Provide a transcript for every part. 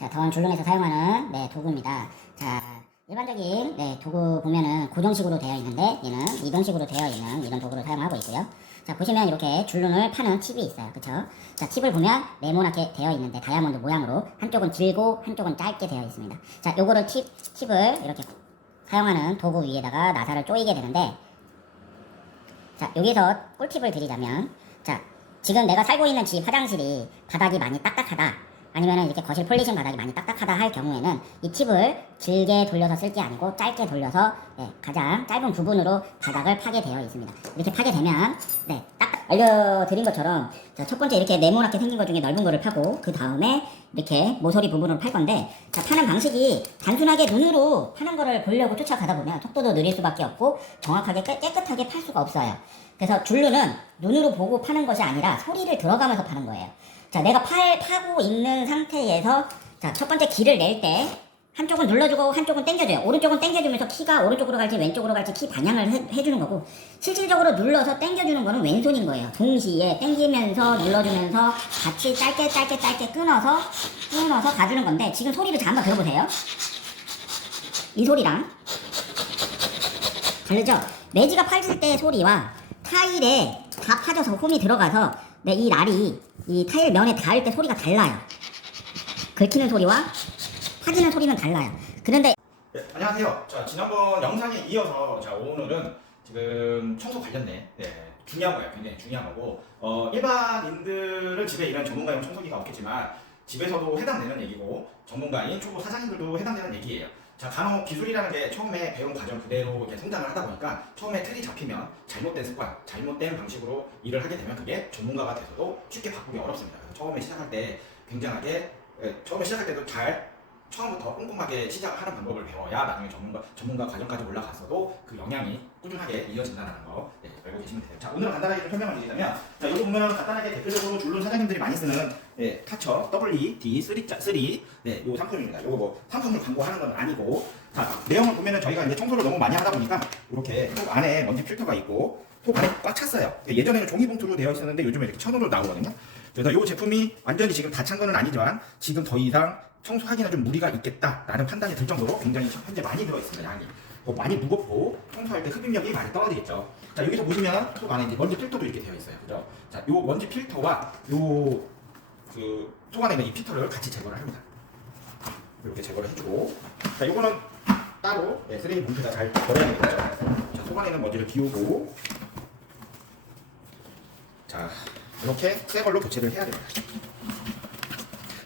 자, 던 줄눈에서 사용하는 네, 도구입니다. 자, 일반적인 네, 도구 보면은 고정식으로 되어 있는데 얘는 이동식으로 되어 있는 이런 도구를 사용하고 있고요. 자, 보시면 이렇게 줄눈을 파는 팁이 있어요. 그쵸? 자, 팁을 보면 네모나게 되어 있는데 다이아몬드 모양으로 한쪽은 길고 한쪽은 짧게 되어 있습니다. 자, 요거를 팁, 팁을 이렇게 사용하는 도구 위에다가 나사를 조이게 되는데 자, 여기서 꿀팁을 드리자면 자, 지금 내가 살고 있는 집 화장실이 바닥이 많이 딱딱하다. 아니면 이렇게 거실 폴리싱 바닥이 많이 딱딱하다 할 경우에는 이 팁을 길게 돌려서 쓸 게 아니고 짧게 돌려서 네, 가장 짧은 부분으로 바닥을 파게 되어 있습니다. 이렇게 파게 되면 네, 딱 알려드린 것처럼 자, 첫 번째 이렇게 네모나게 생긴 것 중에 넓은 거를 파고 그 다음에 이렇게 모서리 부분을 팔 건데 자, 파는 방식이 단순하게 눈으로 파는 거를 보려고 쫓아가다 보면 속도도 느릴 수밖에 없고 정확하게 깨, 깨끗하게 팔 수가 없어요. 그래서 줄루는 눈으로 보고 파는 것이 아니라 소리를 들어가면서 파는 거예요. 자, 내가 팔, 파고 있는 상태에서 자, 첫 번째 길을 낼 때 한쪽은 눌러주고 한쪽은 당겨줘요. 오른쪽은 당겨주면서 키가 오른쪽으로 갈지 왼쪽으로 갈지 키 방향을 해, 해주는 거고 실질적으로 눌러서 당겨주는 거는 왼손인 거예요. 동시에 당기면서 눌러주면서 같이 짧게 짧게 짧게 끊어서 끊어서 가주는 건데 지금 소리를 자 한번 들어보세요. 이 소리랑 다르죠? 매지가 팔질 때 소리와 타일에 다 파져서 홈이 들어가서 네, 이 날이 이 타일 면에 닿을 때 소리가 달라요. 긁히는 소리와 파지는 소리는 달라요. 그런데 네, 안녕하세요. 자, 지난번 영상에 이어서 자, 오늘은 지금 청소 관련된 네, 중요한 거예요. 굉장히 중요한 거고 어, 일반인들은 집에 이런 전문가용 청소기가 없겠지만 집에서도 해당되는 얘기고 전문가인 초보 사장님들도 해당되는 얘기예요. 자, 간혹 기술이라는 게 처음에 배운 과정 그대로 이렇게 성장을 하다 보니까 처음에 틀이 잡히면 잘못된 습관, 잘못된 방식으로 일을 하게 되면 그게 전문가가 돼서도 쉽게 바꾸기 어렵습니다. 처음에 시작할 때 굉장하게 예, 처음에 시작할 때도 잘 처음부터 꼼꼼하게 시작하는 방법을 배워야 나중에 전문가 전문가 과정까지 올라가서도 그 영향이 꾸준하게 이어진다는 거 네, 알고 계시면 돼요. 자 오늘 간단하게 좀 설명을 드리자면 자 이거 보면 간단하게 대표적으로 줄눈 사장님들이 많이 쓰는 예, 타처 WD 3 3 네, 요 상품입니다. 요거 뭐 상품을 광고하는 건 아니고 자 내용을 보면은 저희가 이제 청소를 너무 많이 하다 보니까 이렇게 속 안에 먼지 필터가 있고 속 안에 꽉 찼어요. 예전에는 종이봉투로 되어 있었는데 요즘에 이렇게 천으로 나오거든요. 그래서 이 제품이 완전히 지금 다 찬 거는 아니지만 지금 더 이상 청소하기는 좀 무리가 있겠다라는 판단이 들 정도로 굉장히 현재 많이 들어있습니다. 양이 뭐 많이 무겁고 청소할 때 흡입력이 많이 떨어지겠죠. 자 여기서 보시면 속 안에 이제 먼지 필터도 이렇게 되어 있어요. 그죠? 자요 먼지 필터와 요그 속 안에 있는 이 필터를 같이 제거를 합니다. 이렇게 제거를 해주고 자 요거는 따로 네, 쓰레기 봉투에다 잘 버려야 되겠죠. 자 속 안에 있는 먼지를 비우고 자 이렇게 새 걸로 교체를 해야 됩니다.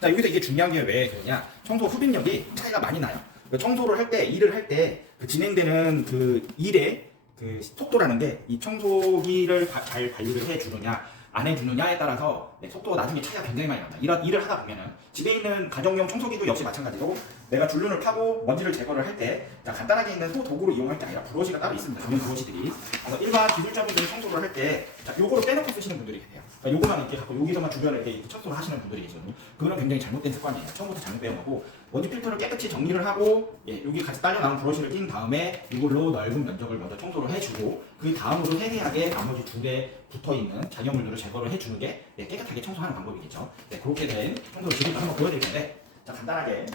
자 여기서 이게 중요한 게 왜 그러냐? 청소 흡입력이 차이가 많이 나요. 그 청소를 할 때 일을 할 때 그 진행되는 그 일의 그 속도라는 게 이 청소기를 바- 잘 관리를 해 주느냐 안 해주느냐에 따라서 네, 속도가 나중에 차이가 굉장히 많이 납니다. 이런 일을 하다 보면은 집에 있는 가정용 청소기도 역시 마찬가지로 내가 줄눈을 파고 먼지를 제거를 할 때 간단하게 있는 소 도구를 이용할 게 아니라 브러쉬가 따로 있습니다. 전용 브러쉬들이. 그래서 일반 기술자분들이 청소를 할때 자, 요거를 빼놓고 쓰시는 분들이 계세요. 그러니까 요거만 이렇게 갖고 여기서만 주변을 이렇게 청소를 하시는 분들이 계시거든요. 그거는 굉장히 잘못된 습관이에요. 처음부터 잘못 배운 거고 먼지 필터를 깨끗이 정리를 하고 예, 여기 같이 딸려 나온 브러쉬를 낀 다음에 이걸로 넓은 면적을 먼저 청소를 해주고 그 다음으로 세세하게 나머지 줄에 붙어 있는 잔여물들을 제거를 해주는 게 예, 깨끗하게 청소하는 방법이겠죠. 네, 그렇게 된 청소를 지금 한번 보여드릴 텐데 자 간단하게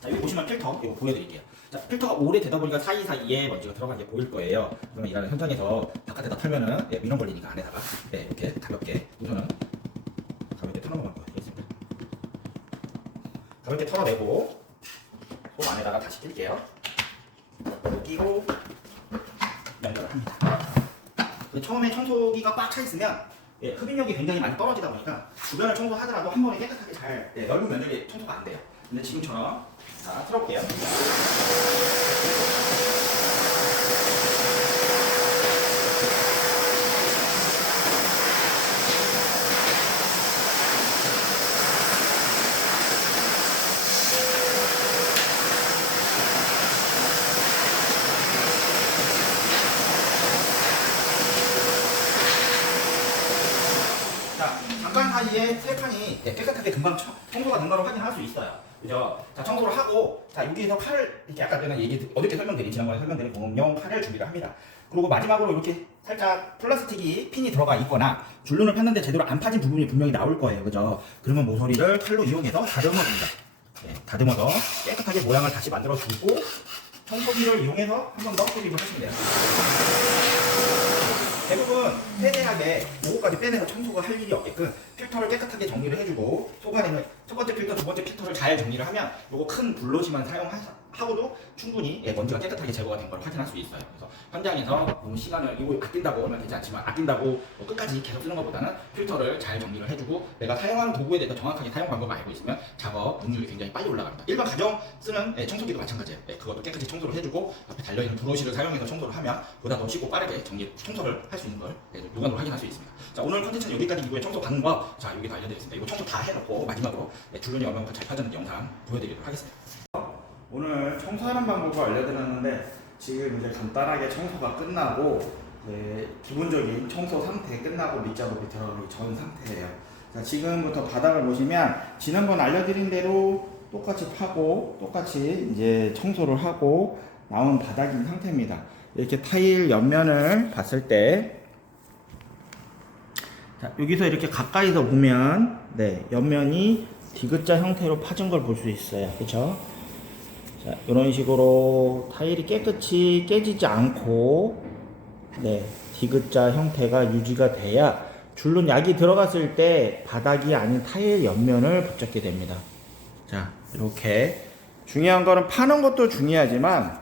자 여기 보시면 필터 이거 보여드릴게요. 자 필터가 오래 되다 보니까 사이사이에 먼지가 들어간 게 보일 거예요. 그러면 일하는 현장에서 바깥에다 털면은 예, 민원 걸리니까 안에다가 네, 이렇게 가볍게 우선은 가볍게 털어놓은 거 되겠습니다. 가볍게 털어내고 속 안에다가 다시 낄게요. 끼고 연결을 합니다. 그 처음에 청소기가 꽉 차 있으면 예, 흡입력이 굉장히 많이 떨어지다 보니까 주변을 청소하더라도 한 번에 깨끗하게 잘 예, 넓은 면적이 청소가 안 돼요. 근데 지금처럼 자 틀어볼게요. 자, 잠깐 사이에 세 칸이 네, 깨끗하게 금방 청, 청소가 된 거를 확인할 수 있어요. 그죠? 자, 청소를 하고, 자, 여기에서 칼을, 이렇게 아까 전에 얘기, 어저께 설명드린, 지난번에 설명드린 공용 칼을 준비를 합니다. 그리고 마지막으로 이렇게 살짝 플라스틱이 핀이 들어가 있거나 줄눈을 폈는데 제대로 안 파진 부분이 분명히 나올 거예요. 그죠? 그러면 모서리를 칼로 이용해서 다듬어 줍니다. 네, 다듬어서 깨끗하게 모양을 다시 만들어 주고 청소기를 이용해서 한 번 더 클립을 하시면 돼요. 대부분 세대하게 요거까지 빼내서 청소가 할 일이 없게끔 필터를 깨끗하게 정리를 해주고 속안에는 첫 번째 필터, 두 번째 필터를 잘 정리를 하면 요거 큰 블러시만 사용하 고도 충분히 예, 먼지가 깨끗하게 제거가 된 걸 확인할 수 있어요. 그래서 현장에서 너무 시간을 이거 아낀다고 하면 되지 않지만 아낀다고 뭐 끝까지 계속 쓰는 것보다는 필터를 잘 정리를 해주고 내가 사용하는 도구에 대해서 정확하게 사용 방법을 알고 있으면 작업 능률이 굉장히 빨리 올라갑니다. 일반 가정 쓰는 예, 청소기도 마찬가지예요. 예, 그것도 깨끗이 청소를 해주고 앞에 달려있는 브러쉬를 사용해서 청소를 하면 보다 더 쉽고 빠르게 정리 청소를 할 수 있는 걸 예, 육안으로 확인할 수 있습니다. 자 오늘 컨텐츠는 여기까지 이후에 청소 방법 자 여기도 알려드리겠습니다. 이거 청소 다 해놓고 마지막으로 예, 줄눈이 얼마만큼 잘 펴지는 영상 보여드리도록 하겠습니다. 오늘 청소하는 방법을 알려드렸는데 지금 이제 간단하게 청소가 끝나고 네, 기본적인 청소 상태 끝나고 밑작업이 들어가기 전 상태예요. 자, 지금부터 바닥을 보시면 지난번 알려드린 대로 똑같이 파고 똑같이 이제 청소를 하고 나온 바닥인 상태입니다. 이렇게 타일 옆면을 봤을 때 자, 여기서 이렇게 가까이서 보면 네, 옆면이 디귿자 형태로 파진 걸 볼 수 있어요. 그렇죠? 자, 이런 식으로 타일이 깨끗이 깨지지 않고 네, 디귿자 형태가 유지가 돼야 줄눈 약이 들어갔을 때 바닥이 아닌 타일 옆면을 붙잡게 됩니다. 자, 이렇게 중요한 거는 파는 것도 중요하지만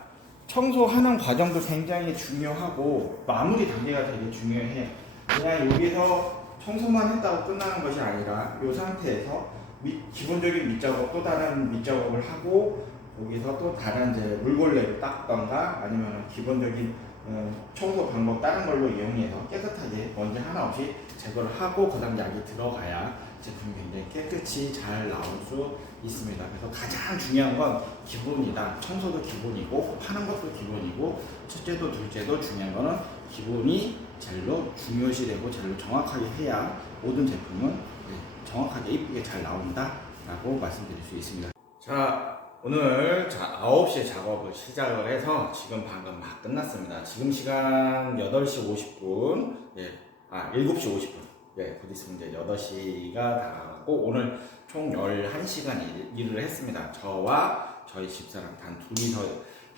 청소하는 과정도 굉장히 중요하고 마무리 단계가 되게 중요해. 그냥 여기서 청소만 했다고 끝나는 것이 아니라 이 상태에서 밑, 기본적인 밑작업 또 다른 밑작업을 하고 여기서 또 다른 이제 물걸레를 닦던가 아니면 기본적인 어, 청소 방법 다른 걸로 이용해서 깨끗하게 먼지 하나 없이 제거를 하고 그 다음 약이 들어가야 제품이 굉장히 깨끗이 잘 나올 수 있습니다. 그래서 가장 중요한 건 기본이다. 청소도 기본이고 파는 것도 기본이고 첫째도 둘째도 중요한 거는 기본이 제일로 중요시되고 제일로 정확하게 해야 모든 제품은 네, 정확하게 이쁘게 잘 나온다 라고 말씀드릴 수 있습니다. 자, 오늘 자 9시에 작업을 시작을 해서 지금 방금 막 끝났습니다. 지금 시간 8시 50분, 예, 아 7시 50분, 예, 곧 있으면 이제 8시가 다가고 오늘 총 11시간 일, 일을 했습니다. 저와 저희 집사람 단 둘이서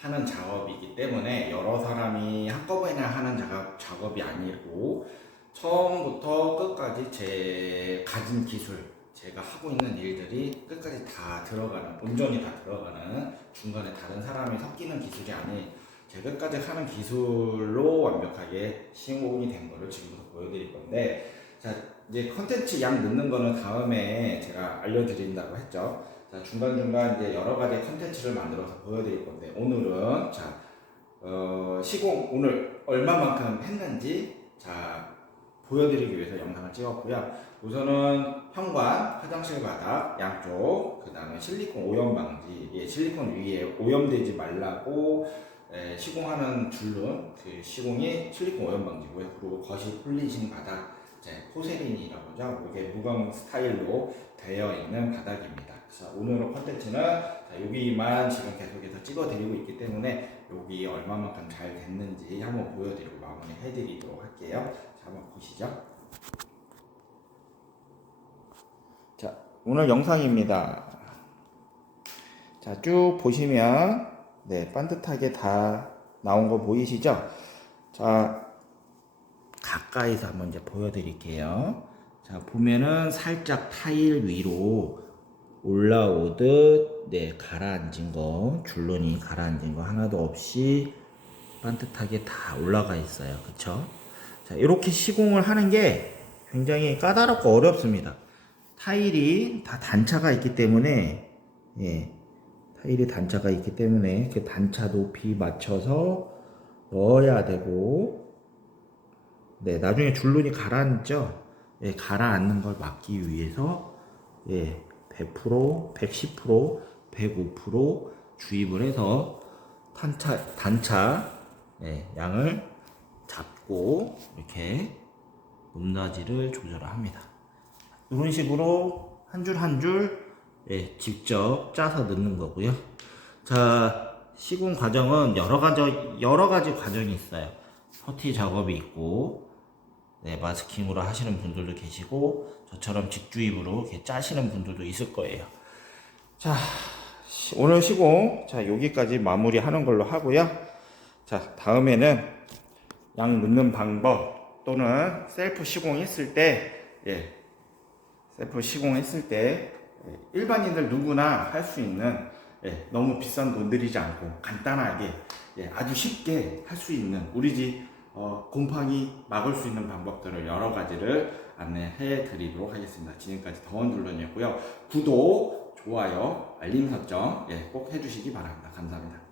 하는 작업이기 때문에 여러 사람이 한꺼번에 하는 작업, 작업이 아니고 처음부터 끝까지 제 가진 기술, 제가 하고 있는 일들이 끝까지 다 들어가는, 온전히 다 들어가는 중간에 다른 사람이 섞이는 기술이 아닌 제 끝까지 하는 기술로 완벽하게 시공이 된 거를 지금부터 보여드릴 건데 자 이제 컨텐츠 양 넣는 거는 다음에 제가 알려드린다고 했죠. 자 중간중간 이제 여러 가지 컨텐츠를 만들어서 보여드릴 건데 오늘은 자 어, 시공 오늘 얼마만큼 했는지 자 보여드리기 위해서 영상을 찍었고요. 우선은 현관, 화장실 바닥 양쪽, 그 다음에 실리콘 오염 방지, 예, 실리콘 위에 오염되지 말라고 예, 시공하는 줄눈, 그 시공이 실리콘 오염 방지고요. 그리고 거실 폴리싱 바닥, 이제 포세린이라고 하죠. 이게 무광 스타일로 되어 있는 바닥입니다. 그래서 오늘의 컨텐츠는 자, 여기만 지금 계속해서 찍어드리고 있기 때문에 여기 얼마만큼 잘 됐는지 한번 보여드리고 마무리 해드리도록 할게요. 자, 한번 보시죠. 자, 오늘 영상입니다. 자, 쭉 보시면 네, 반듯하게 다 나온 거 보이시죠? 자, 가까이서 한번 이제 보여드릴게요. 자, 보면은 살짝 타일 위로 올라오듯, 네, 가라앉은 거, 줄눈이 가라앉은 거 하나도 없이 반듯하게 다 올라가 있어요. 그쵸? 자, 이렇게 시공을 하는 게 굉장히 까다롭고 어렵습니다. 타일이 다 단차가 있기 때문에, 예, 타일이 단차가 있기 때문에 그 단차 높이 맞춰서 넣어야 되고, 네, 나중에 줄눈이 가라앉죠? 예, 가라앉는 걸 막기 위해서, 예, 100%, 110%, 105% 주입을 해서 단차, 단차, 예, 양을 잡고, 이렇게 높낮이를 조절을 합니다. 이런 식으로 한 줄 한줄 예, 직접 짜서 넣는 거고요. 자, 시공 과정은 여러 가지 여러 가지 과정이 있어요. 퍼티 작업이 있고, 네, 마스킹으로 하시는 분들도 계시고, 저처럼 직주입으로 이렇게 짜시는 분들도 있을 거예요. 자, 시- 오늘 시공 자 여기까지 마무리하는 걸로 하고요. 자 다음에는 양 넣는 방법 또는 셀프 시공했을 때 예, 셀프 시공했을 때 예, 일반인들 누구나 할 수 있는 예, 너무 비싼 돈 들이지 않고 간단하게 예, 아주 쉽게 할 수 있는 우리 집 어, 곰팡이 막을 수 있는 방법들을 여러 가지를 안내해 드리도록 하겠습니다. 지금까지 더원 둘런이었고요. 구독, 좋아요, 알림 설정 예, 꼭 해주시기 바랍니다. 감사합니다.